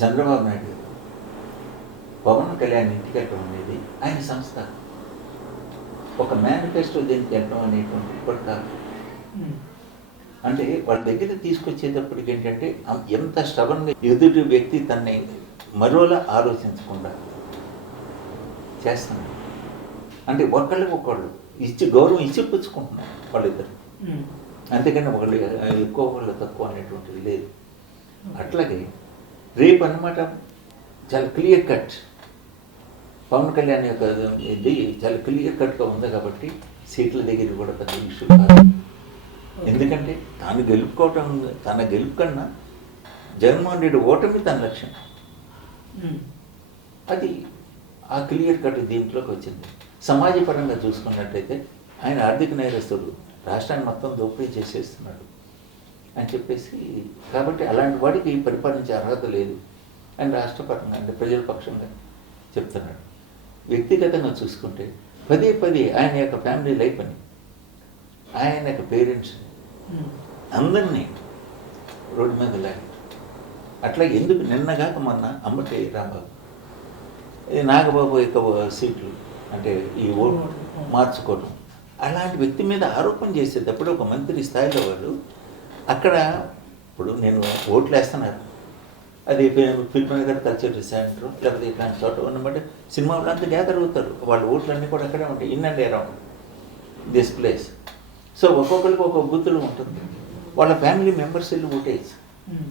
చంద్రబాబు నాయుడు గారు పవన్ కళ్యాణ్ ఇంటికి వెళ్ళడం అనేది ఆయన సంస్థ, ఒక మేనిఫెస్టో దీనికి వెళ్ళడం అనేటువంటి ఇప్పుడు కాదు. అంటే వాళ్ళ దగ్గర తీసుకొచ్చేటప్పటికి ఏంటంటే ఎంత స్ట్రబన్గా ఎదుటి వ్యక్తి తన్ని మరోలా ఆలోచించకుండా చేస్తున్నారు. అంటే ఒకళ్ళకి ఒకళ్ళు గౌరవం ఇచ్చి పుచ్చుకుంటున్నారు వాళ్ళిద్దరు, అంతేకాని ఒకళ్ళు ఎక్కువ వాళ్ళు తక్కువ అనేటువంటిది లేదు. అట్లాగే రేపు అన్నమాట చాలా క్లియర్ కట్ పవన్ కళ్యాణ్ యొక్క ఇది చాలా క్లియర్ కట్గా ఉంది కాబట్టి సీట్ల దగ్గర కూడా పెద్ద ఇష్యూ కాదు. ఎందుకంటే తాను గెలుపుకోవటం, తన గెలుపు కన్నా జగన్మోహన్ రెడ్డి ఓటమి తన లక్ష్యం. అది ఆ క్లియర్ కట్ దీంట్లోకి వచ్చింది. సమాజపరంగా చూసుకున్నట్టయితే ఆయన ఆర్థిక నేరస్తుడు, రాష్ట్రాన్ని మొత్తం దోపిడీ చేసేస్తున్నాడు అని చెప్పేసి, కాబట్టి అలాంటి వాడికి పరిపాలించే అర్హత లేదు అని రాష్ట్రపరంగా అంటే ప్రజల పక్షంగా చెప్తున్నాడు. వ్యక్తిగతంగా చూసుకుంటే పదే పదే ఆయన యొక్క ఫ్యామిలీ లైఫ్ అని, ఆయన యొక్క పేరెంట్స్ అందరినీ రోడ్డు మీద లాగి అట్లా ఎందుకు నిన్నగాక మొన్న అమ్మటి రాంబాబు, నాగబాబు యొక్క సీట్లు అంటే ఈ ఓటు మార్చుకోవడం, అలాంటి వ్యక్తి మీద ఆరోపణ చేసేటప్పుడు ఒక మంత్రి స్థాయిలో వాళ్ళు అక్కడ ఇప్పుడు నేను ఓట్లు వేస్తున్నారు, అది ఫిల్మ్ నగర్ కల్చరల్ సెంటర్ లేకపోతే ఇట్లాంటి చోట ఉన్నమాట సినిమా వాళ్ళంతా గ్యాదర్ అవుతారు, వాళ్ళ ఓట్లన్నీ కూడా అక్కడే ఉంటాయి in and around this place. So ఒక్కొక్కరికి ఒక్కొక్క బూతులు ఉంటుంది, వాళ్ళ ఫ్యామిలీ మెంబర్స్ వెళ్ళి ఓటేయచ్చు,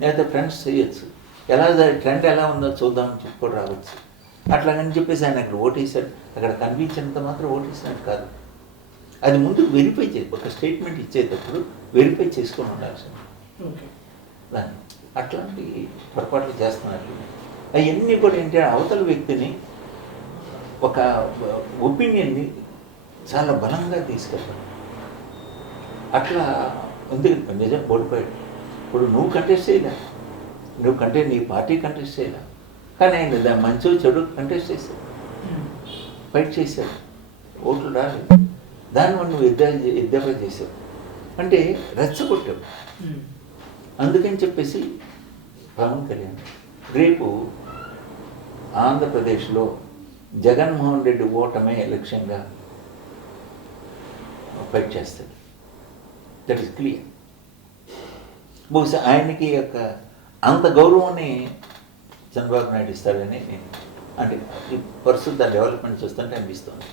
లేకపోతే ఫ్రెండ్స్ చేయొచ్చు, ఎలా ట్రెండ్ ఎలా ఉందో చూద్దామని చెప్పుకొని రావచ్చు. అట్లాగని చెప్పేసి ఆయన అక్కడ ఓటేసాడు, అక్కడ కనిపించినంత మాత్రం ఓటేసినట్టు కాదు. అది ముందు వెరిఫై చేసి ఒక స్టేట్మెంట్ ఇచ్చేటప్పుడు వెరిఫై చేసుకొని ఉండాల్సింది దాన్ని. అట్లాంటి పొరపాట్లు చేస్తున్నారు. అవన్నీ కూడా ఏంటంటే అవతల వ్యక్తిని ఒక ఒపీనియన్ని చాలా బలంగా తీసుకెళ్తారు. అట్లా ఉంది నిజం ఓడిపోయాడు. ఇప్పుడు నువ్వు కంటెస్ట్ చేయలే, నీ పార్టీ కంటెస్ట్ చేయలే, కానీ ఆయన మంచో చెడు కంటెస్ట్ చేశాడు, ఫైట్ చేశాడు, ఓట్లు రాలేదు, దానివల్ల నువ్వు ఎద్దేవా చేసావు అంటే రెచ్చగొట్టావు. అందుకని చెప్పేసి పవన్ కళ్యాణ్ రేపు ఆంధ్రప్రదేశ్లో జగన్మోహన్ రెడ్డి ఓటమే లక్ష్యంగా ఫైట్ చేస్తాడు. That is clear. బహుశా ఆయనకి యొక్క అంత గౌరవాన్ని చంద్రబాబు నాయుడు ఇస్తాడని నేను అంటే ఈ ప్రస్తుత డెవలప్మెంట్ చూస్తుంటే అనిపిస్తుంది.